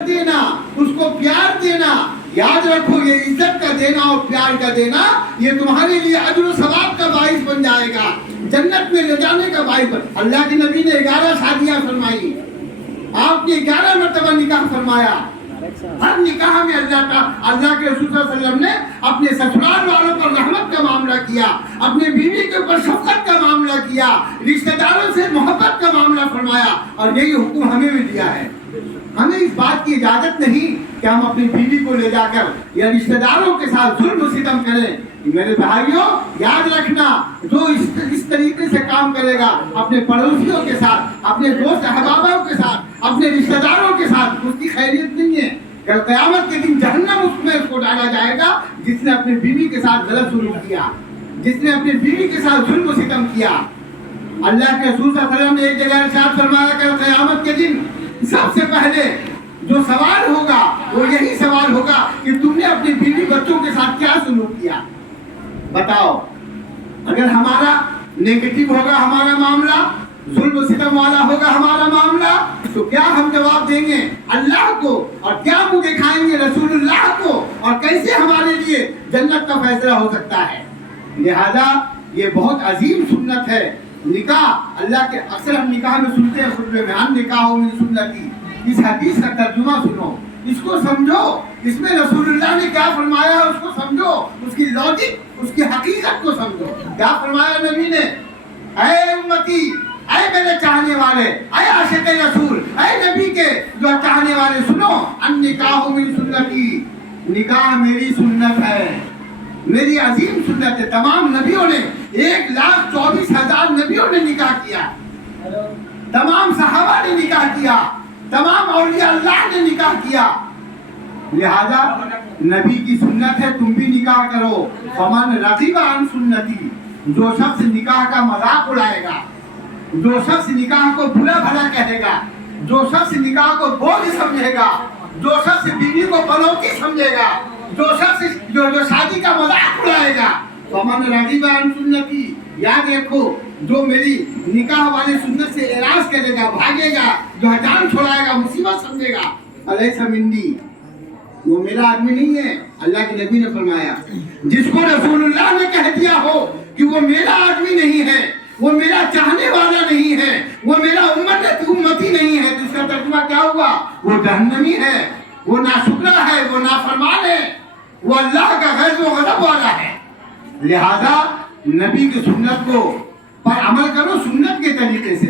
देना, उसको प्यार देना, याद रखो ये इज्जत का देना और प्यार का देना ये तुम्हारे लिए अजर व सवाब का बाइस बन जाएगा, जन्नत में ले जाने का बाइस बन। अल्लाह के नबी ने 11 शादियां फरमाई, आपने 11 मरतबा निकाह फरमाया। हर निकाह में अल्लाह के रसूल सल्लल्लाहु अलैहि वसल्लम ने अपने ससुराल वालों पर रहमत का मामला किया, अपने बीवी के ऊपर शफकत का मामला किया, रिश्तेदारों से मोहब्बत का मामला फरमाया। और यही हुक्म हमें भी दिया है। हमें इस बात की इजाजत नहीं कि हम अपनी बीवी को ले जाकर या रिश्तेदारों के साथ जुल्म सितम करें। मेरे भाइयों याद रखना, जो इस तरीके से काम करेगा अपने पड़ोसियों के साथ, अपने दोस्त अहबाबों के साथ, अपने रिश्तेदारों के साथ, उसकी खैरियत नहीं है। कल क़यामत के दिन जहन्नम उसमें उसको डाला जाएगा जिसने अपनी बीवी के साथ गलत सलूक किया, जिसने अपनी बीवी के साथ जुल्म सितम किया। अल्लाह के रसूल सल्लल्लाहु अलैहि वसल्लम ने एक जगह इरशाद फरमाया कि क़यामत के दिन सबसे पहले जो सवाल होगा वो यही सवाल होगा कि तुमने अपनी बीवी बच्चों के साथ क्या सलूक किया। बताओ, अगर हमारा नेगेटिव होगा हमारा मामला, जुल्म सितम वाला होगा हमारा मामला, तो क्या हम जवाब देंगे अल्लाह को और क्या मुंह दिखाएंगे रसूलुल्लाह को, और कैसे हमारे लिए जन्नत का फैसला हो सकता है। लिहाजा ये बहुत अजीम सुन्नत है निकाह। अल्लाह के अक्सर हम निकाह में सुनते हैं खुतबे में, हम निकाह में सुन्नती। इस हदीस का तर्जुमा सुनो, इसको समझो, इसमें रसूलुल्लाह ने क्या फरमाया उसको समझो, उसकी लॉजिक, उसकी हकीकत को समझो। क्या फरमाया नबी ने, ऐ उम्मती, ऐ मेरे चाहने वाले, ऐ आशिक़ रसूल, ऐ नबी के जो चाहने वाले, सुनो, अन निकाह मिन सुन्नती, निकाह मेरी सुन्नत है, मेरी अजीम सुन्नत है। तमाम नबियों ने 1,24,000 नबियों ने निकाह किया, तमाम सहाबा ने निकाह किया, तमाम औलिया अल्लाह ने निकाह किया। लिहाजा नबी की सुन्नत है, तुम भी निकाह करो। फमन रग़िबा अन सुन्नती, जो शख्स निकाह का मजाक उड़ाएगा, जो शख्स निकाह को बुरा भला कहेगा, जो शख्स निकाह को बोझ समझेगा, जो शख्स बीवी को पनौती समझेगा, जो शख्स जो शादी का मजाक उड़ाएगा, फमन रग़िबा अन सुन्नती, याद रखो, जो मेरी निकाह वाली सुन्नत से एराज करेगा, भागेगा, जो हजान छोड़ाएगा, मुसीबत समझेगा, अलैसा मिन्नी, वो मेरा आदमी नहीं है। अल्लाह के नबी ने फरमाया, जिसको रसूलुल्लाह ने कह दिया हो कि वो मेरा आदमी नहीं है, वो मेरा चाहने वाला नहीं है, वो मेरा उम्मती नहीं है, तो इसका तर्जुमा क्या हुआ, वो जहन्नमी है, वो नाशुक्रा है, वो नाफरमान है, वो अल्लाह का गैज़ व गज़ब वाला है। लिहाजा नबी की सुन्नत को पर अमल करो, सुन्नत के तरीके से,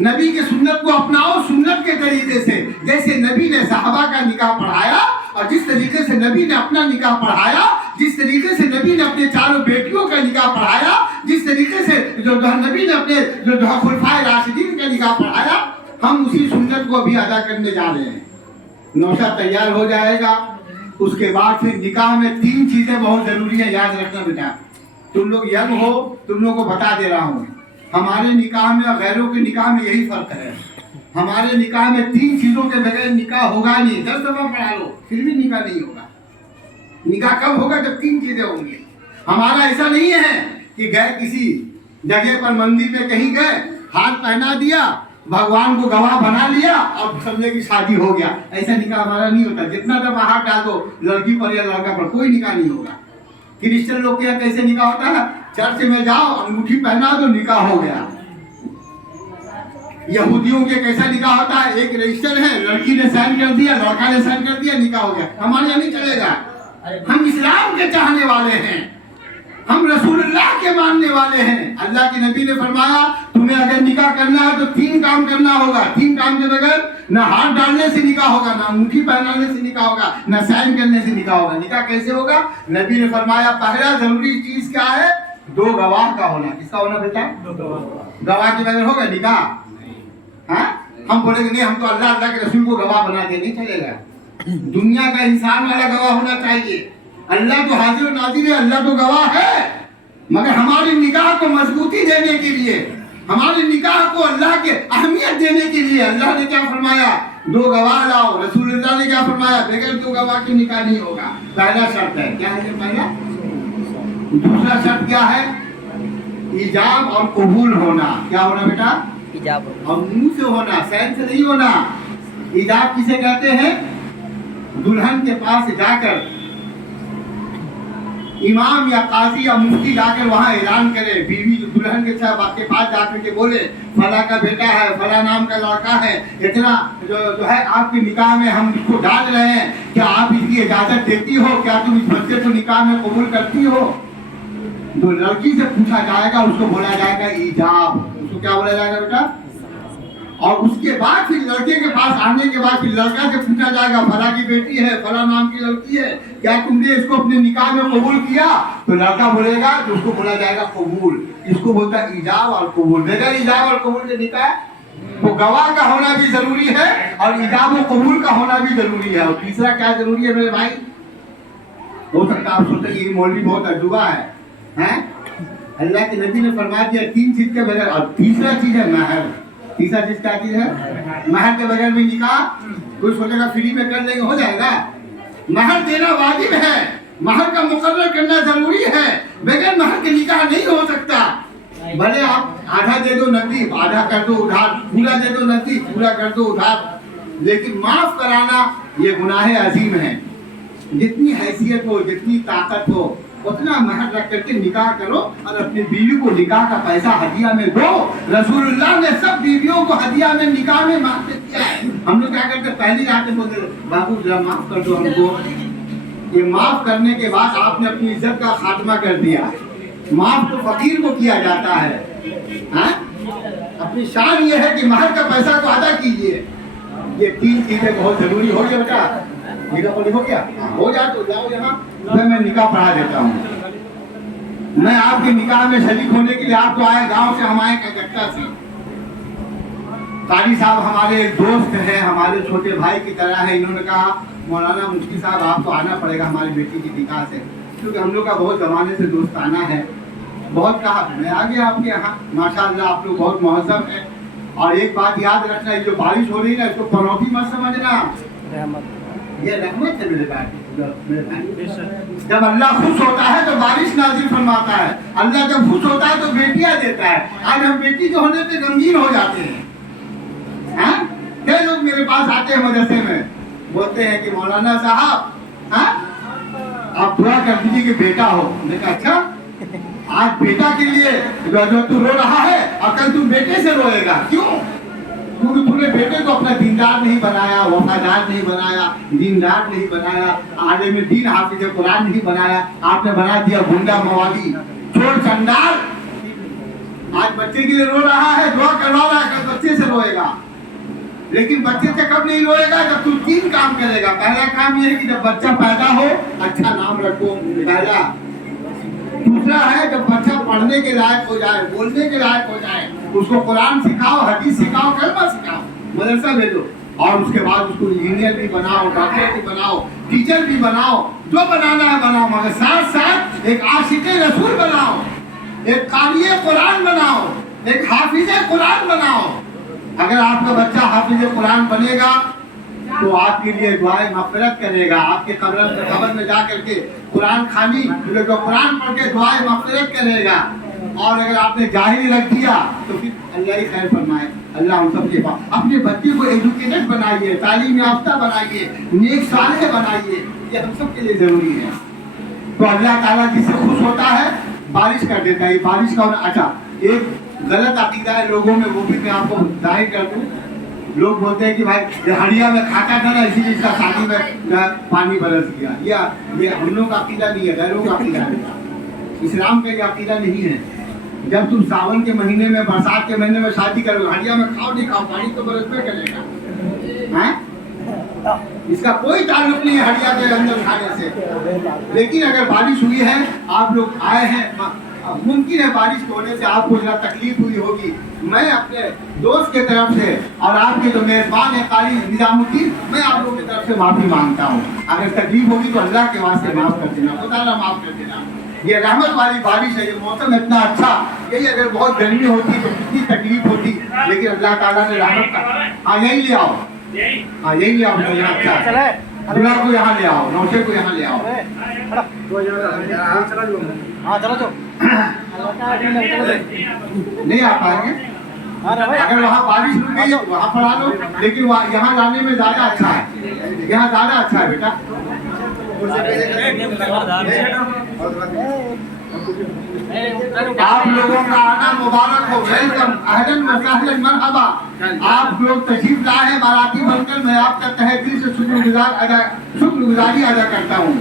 नबी के सुन्नत को अपनाओ सुन्नत के तरीके से। जैसे नबी ने सहाबा का निकाह पढ़ाया और जिस तरीके से नबी ने अपना निकाह पढ़ाया, जिस तरीके से नबी ने अपने चारों बेटियों का निकाह पढ़ाया, जिस तरीके से जो नबी ने अपने जो खुलफाए राशिदीन का निकाह पढ़ाया, हम उसी सुन्नत को अभी अदा करने जा रहे हैं। नौशा तैयार हो जाएगा, उसके बाद फिर निकाह में 3 चीजें बहुत जरूरी है, याद रखना बेटा। तुम लोग यंग हो, तुम लोग को बता दे रहा हूँ, हमारे निकाह में और गैरों के निकाह में यही फर्क है। हमारे निकाह में 3 चीजों के बगैर निकाह होगा नहीं। 10 दफा पढ़ा लो फिर भी निकाह नहीं होगा। निकाह कब होगा, जब 3 चीजें होंगी। हमारा ऐसा नहीं है कि गए किसी जगह पर, मंदिर में कहीं गए, हाथ पहना दिया, भगवान को गवाह बना लिया और समझे की शादी हो गया। ऐसा निकाह हमारा नहीं होता। जितना दफा हाथ डाल दो लड़की पर या लड़का पर, कोई निकाह नहीं होगा। क्रिश्चियन लोग के यहाँ कैसे निकाह होता है, चर्च में जाओ, अंगूठी पहना दो, निकाह हो गया। यहूदियों के कैसा निकाह होता है, एक रजिस्टर है, लड़की ने साइन कर दिया, लड़का ने साइन कर दिया, निकाह हो गया। हमारे यहाँ नहीं चलेगा। हम इस्लाम के चाहने वाले हैं, हम रसूलुल्लाह के मानने वाले हैं। अल्लाह के नबी ने फरमाया, तुम्हें अगर निकाह करना है तो 3 काम करना होगा। 3 काम के बगैर ना हाथ डालने से निकाह होगा, ना अंगूठी पहनाने से निकाह होगा, ना साइन करने से निकाह होगा। निकाह कैसे होगा? नबी ने फरमाया, पहला जरूरी चीज क्या है, 2 गवाह का होना। किसका होना बेटा? 2 गवाह के बगैर होगा निकाह? हाँ, हम बोलेंगे नहीं, हम तो अल्लाह के रसूल को गवाह बना के नहीं चलेगा। दुनिया का इंसान वाला गवाह होना चाहिए। अल्लाह तो हाजिर और नाजिर है, अल्लाह तो गवाह है। मगर हमारी निकाह को मजबूती देने के लिए, हमारे निकाह को अल्लाह के अहमियत देने के लिए अल्लाह ने क्या फरमाया, 2 गवाह लाओ। रसूलुल्लाह ने क्या फरमाया, बगैर 2 गवाह के निकाह नहीं होगा। पहला शर्त है, क्या है पहला? दूसरा शर्त क्या है? इजाब और कबूल होना। क्या होना बेटा? इजाब और मुंह से होना, सहन से नहीं होना। इजाब किसे कहते हैं? दुल्हन के पास जाकर इमाम या काजी या मुफ्ती जाकर वहाँ ऐलान करे, बीवी दुल्हन के पास जाकर के बोले फला का बेटा है, फला नाम का लड़का है, इतना जो है आपके निकाह में हम इसको डाल रहे हैं, क्या आप इसकी इजाजत देती हो, क्या तुम इस बच्चे को निकाह में कबूल करती हो? तो लड़की से पूछा जाएगा, उसको बोला जाएगा ईजाब। उसको क्या बोला जाएगा बेटा? और उसके बाद फिर लड़के के पास आने के बाद फिर लड़का से पूछा जाएगा फला की बेटी है, फला नाम की लड़की है, क्या तुमने इसको अपने निकाह में कबूल किया? तो लड़का बोलेगा तो उसको बोला जाएगा कबूल। इसको बोलता है ईजाब और कबूल। बगैर ईजाब और कबूल के निकाह तो गवाह का होना भी जरूरी है और ईजाब और कबूल का होना भी जरूरी है। और तीसरा क्या जरूरी है मेरे भाई? हो सकता है आप सोचते ये मौलवी बहुत अजूबा है? अल्लाह के नबी ने फरमा दिया 3 चीज के बगैर। और तीसरा चीज है महर। तीसरा चीज क्या चीज है? महर के बगैर में निकाह कोई सोचेगा फ्री में कर लेंगे, हो जाएगा? महर देना वाजिब है, महर का मुकर्रर करना जरूरी है। बगैर महर के निकाह नहीं हो सकता। भले आप आधा दे दो नकदी, आधा कर दो उधार, पूरा दे दो नकदी, पूरा कर दो उधार, लेकिन माफ कराना ये गुनाह अजीम है। जितनी हैसियत हो, जितनी ताकत हो, उतना महर रख करके निकाह करो और अपनी बीवी को निकाह का पैसा हदिया में दो। रसूलुल्लाह ने सब बीवियों को हदिया में निकाह में माफ किया है। हम लोग क्या करते, पहली रात में बोलते बाबू जरा माफ कर दो हमको। ये माफ करने के बाद आपने अपनी इज्जत का खात्मा कर दिया। माफ तो फकीर को किया जाता है, अपनी शान ये है कि महर का पैसा को अदा कीजिए। ये 3 चीजें बहुत जरूरी हो गया बेटा। निकाह पढ़ी हो गया? हो जाए तो जाओ यहाँ, फिर मैं निकाह पढ़ा देता हूँ। मैं आपके निकाह में शरीक होने के लिए आप तो आए, गांव से हम आए कलकत्ता से। कारी साहब हमारे एक दोस्त हैं, हमारे छोटे भाई की तरह है। इन्होंने कहा मौलाना मुफ्ती साहब आपको आना पड़ेगा हमारी बेटी की निकाह से, क्योंकि हम लोग का बहुत जमाने से दोस्ताना है। बहुत कहा, मैं आ गया आपके यहाँ। माशाअल्लाह आप लोग बहुत महजब है। और एक बात याद रखना, जो बारिश हो रही है ना, इसको पनौती मत समझना, ये रहमत है मेरे भाई। जब अल्लाह खुश होता है तो बारिश नाजिल फरमाता है। अल्लाह जब खुश होता है तो बेटियां देता है। आज हम बेटी के होने पे गमगीन हो जाते हैं। कई लोग मेरे पास आते हैं मदरसे में, बोलते हैं कि मौलाना साहब आप दुआ कर दीजिए कि बेटा हो। मैंने कहा अच्छा, आज बेटा के लिए जो तू रो रहा है और कल तू बेटे से रोएगा, क्यों? क्योंकि तूने बेटे को अपना दीनदार नहीं बनाया, वफादार नहीं बनाया, दीनदार नहीं बनाया, आलिम दीन हाफिज कुरान नहीं बनाया, आपने बना दिया गुंडा मवाली, चोर चंडाल। आज बच्चे के लिए रो रहा है, दुआ करवा रहा है, कल बच्चे से रोएगा। लेकिन बच्चे से कब नहीं रोएगा? जब तू 3 काम करेगा। पहला काम यह है कि जब बच्चा पैदा हो अच्छा नाम रखो, पहला। दूसरा है जब बच्चा पढ़ने के लायक हो जाए, बोलने के लायक हो जाए, उसको कुरान सिखाओ, हदीस सिखाओ, कलमा सिखाओ, मदरसा भेजो। और उसके बाद उसको इंजीनियर भी बनाओ, डॉक्टर भी बनाओ, टीचर भी बनाओ, जो बनाना है बनाओ, मगर साथ साथ एक आशिक़े रसूल बनाओ, एक क़ारिए कुरान बनाओ, एक हाफिज़े कुरान बनाओ। अगर आपका बच्चा हाफिज़े कुरान बनेगा तो आपके लिए दुआए मग़फ़िरत करेगा। आपके कब्र में जा करके कुरान खानी, जो कुरान पढ़ के दुआए मग़फ़िरत करेगा। और अगर आपने जाहिल रख दिया तो फिर अल्लाह ही खैर फरमाए। अल्लाह हम सब के पास अपने बच्चे को एजुकेटेड बनाइए, तालीम याफ्ता बनाइए, नेक सालेह बनाइए, ये हम सब के लिए जरूरी है। तो अल्लाह ताला जिससे खुश होता है बारिश कर देता है। बारिश का होना अच्छा, एक गलत अकीदा है लोगों में, वो भी मैं आपको जाहिर कर दूं। लोग बोलते हैं कि भाई हड़िया में खाता था ना इसीलिए इसका शादी में पानी बरस गया। या ये हम लोग का अकीदा नहीं है, गैरों का अकीदा है। इस्लाम का ये अकीदा नहीं है। जब तुम सावन के महीने में, बरसात के महीने में शादी करोगे, हड़िया में खाओ नहीं खाओ, पानी तो बरसबे करेगा। इसका कोई ताल्लुक नहीं है हड़िया के अंदर खाने से। लेकिन अगर बारिश हुई है, आप लोग आए हैं, मुमकिन है बारिश होने से आपको जरा तकलीफ हुई होगी। मैं अपने दोस्त के तरफ से और आपके जो मेज़बान है कारी निजामुद्दीन, मैं आप लोगों की तरफ से माफ़ी मांगता हूँ। अगर तकलीफ होगी तो अल्लाह के वास्ते माफ़ कर देना, खुदा माफ़ कर देना। ये रहमत वाली बारिश है, ये मौसम इतना अच्छा। यही अगर बहुत गर्मी होती तो कितनी तकलीफ होती, लेकिन अल्लाह ताला ने रहमत का। हाँ यही ले आओ, हाँ यही ले आओ, अच्छा दूल्हा को यहाँ ले आओ, नौशे को यहाँ ले आओ। हाँ चलो नहीं आ पाएंगे। अगर वहाँ बारिश रुक गई वहाँ पढ़ा लो, लेकिन यहाँ लाने में ज्यादा अच्छा है, यहाँ ज्यादा अच्छा है बेटा। आप लोगों का आना मुबारक हो, वेलकम, अहलन व सहलन, मरहबा। आप लोग तशरीफ लाए हैं बाराती बनकर, मैं आपका तहे दिल से शुक्रगुजारी अदा करता हूँ।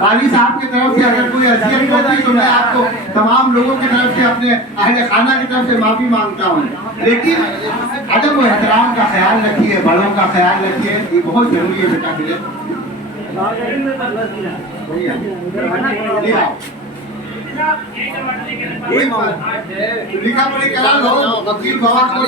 काली साहब की तरफ से अगर कोई अजियत होती तो मैं आपको तमाम लोगों की तरफ से, अपने अहले खाना की तरफ से माफी मांगता हूँ, लेकिन अदब व एहतराम का ख्याल रखिए, बड़ों का ख्याल रखिए, ये बहुत जरूरी है बेटा के लिए। लिखा पढ़ी करा लो, वकील बाबा को